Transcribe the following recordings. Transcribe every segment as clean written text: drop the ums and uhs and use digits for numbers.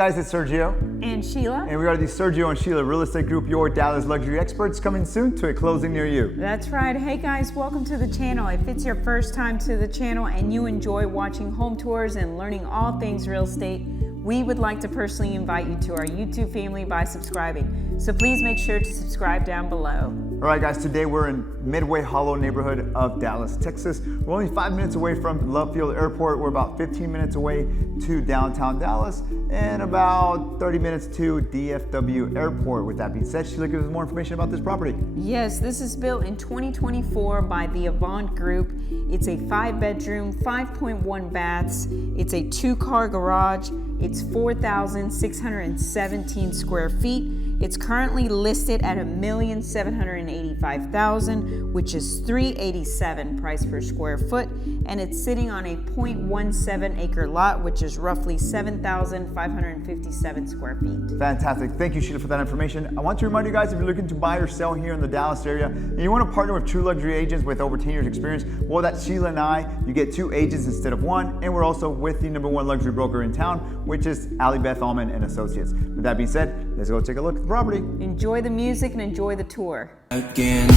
guys, it's Sergio and Sheila, and we are the Sergio and Sheila Real Estate Group, your Dallas luxury experts, coming soon to a closing near you. That's right. Hey guys, welcome to the channel. If it's your first time to the channel and you enjoy watching home tours and learning all things real estate, we would like to personally invite you to our YouTube family by subscribing. So please make sure to subscribe down below. All right, guys, today we're in Midway Hollow neighborhood of Dallas, Texas. We're only 5 minutes away from Love Field Airport. We're about 15 minutes away to downtown Dallas and about 30 minutes to DFW Airport. With that being said, Sheila, give us more information about this property. Yes, this is built in 2024 by the Avant Group. It's a 5-bedroom, 5.1 baths. It's a 2-car garage. It's 4,617 square feet. It's currently listed at $1,785,000, which is $387 price per square foot, and it's sitting on a 0.17 acre lot, which is roughly 7,557 square feet. Fantastic. Thank you, Sheila, for that information. I want to remind you guys, if you're looking to buy or sell here in the Dallas area, and you want to partner with true luxury agents with over 10 years experience, well, that's Sheila and I. You get 2 agents instead of 1, and we're also with the #1 luxury broker in town, which is Ali Beth Allman and Associates. With that being said, let's go take a look at the property. Enjoy the music and enjoy the tour. Again.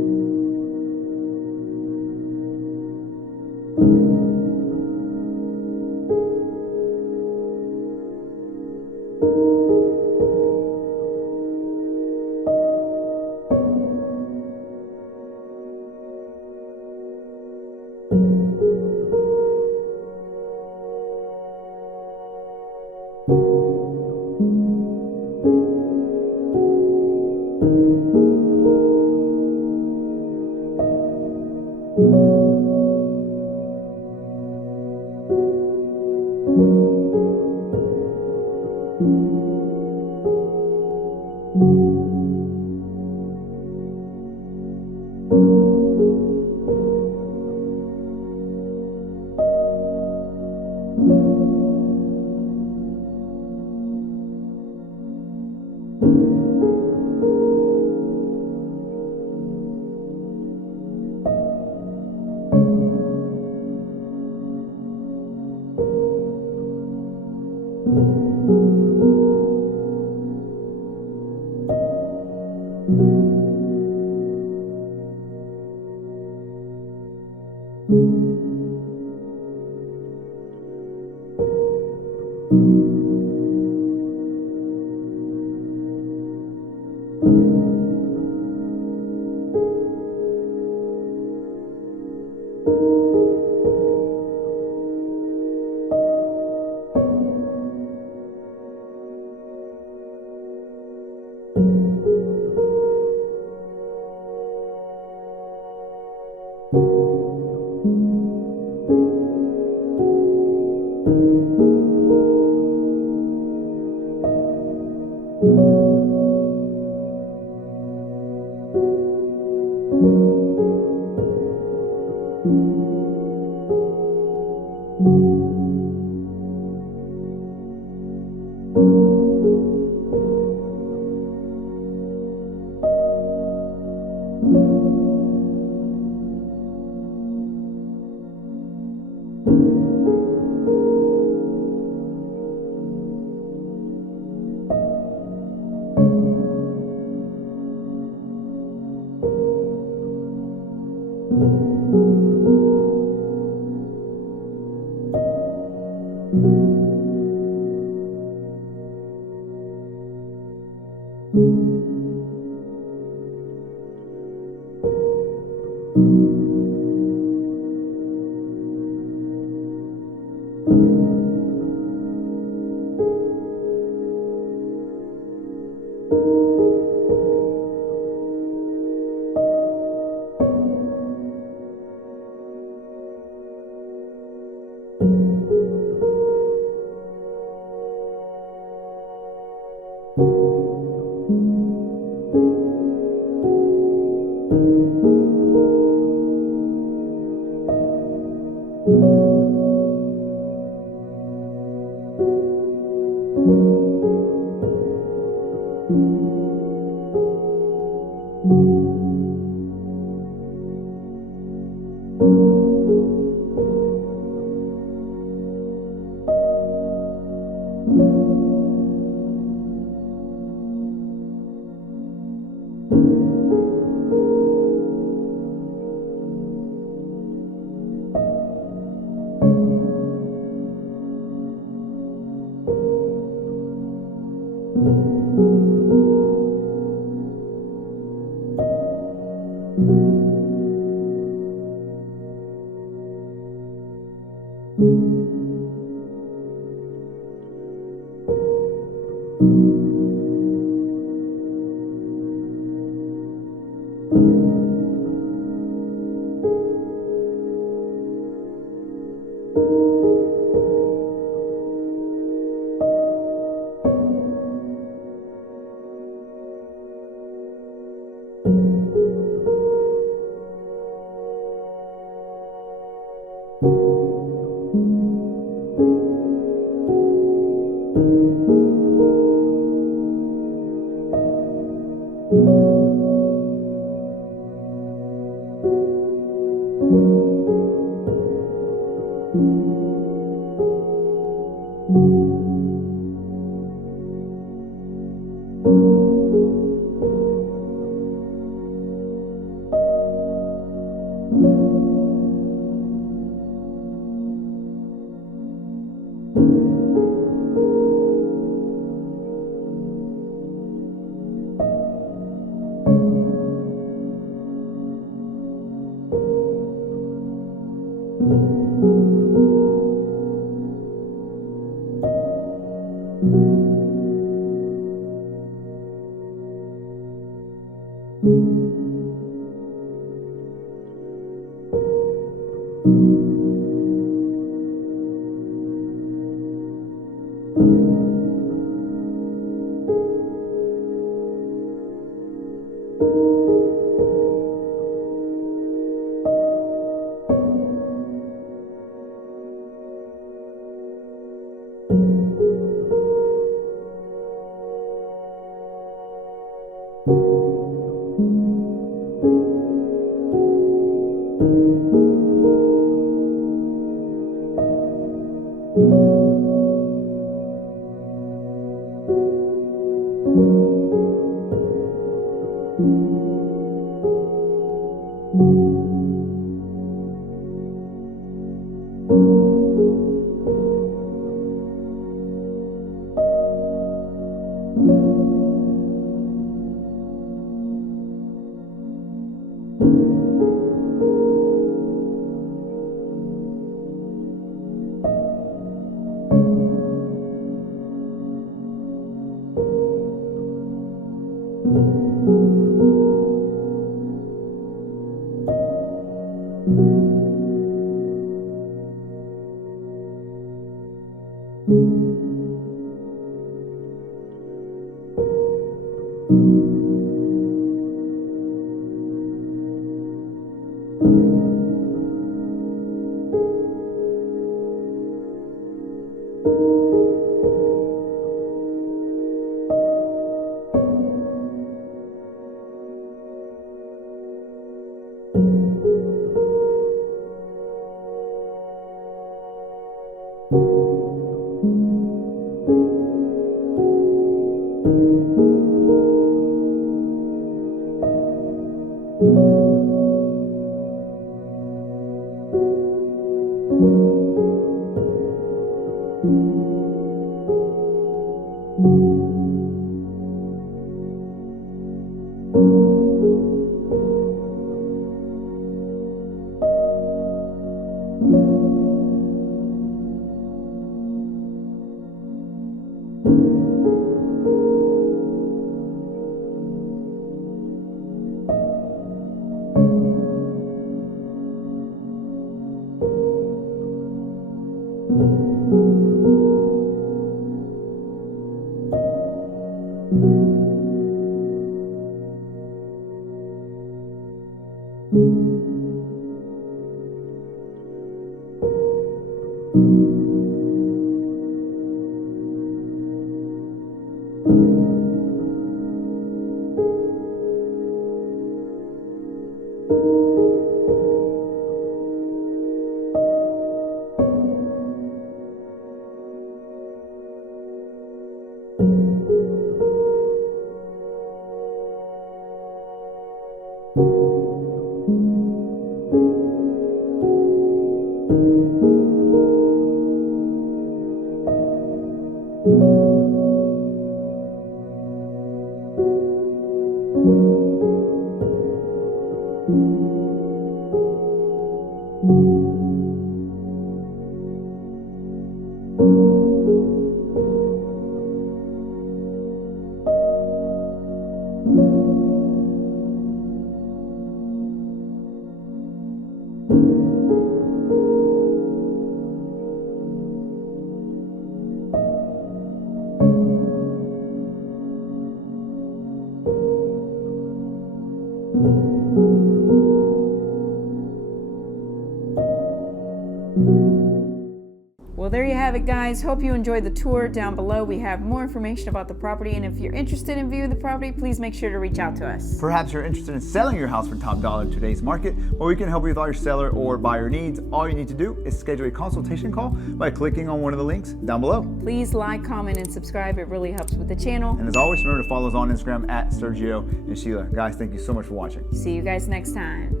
Well, there you have it, guys. Hope you enjoyed the tour. Down below we have more information about the property, and if you're interested in viewing the property, please make sure to reach out to us. Perhaps you're interested in selling your house for top dollar in today's market, or we can help you with all your seller or buyer needs. All you need to do is schedule a consultation call by clicking on one of the links down below. Please like, comment, and subscribe. It really helps with the channel. And as always, remember to follow us on Instagram at Sergio and Sheila. Guys, thank you so much for watching. See you guys next time.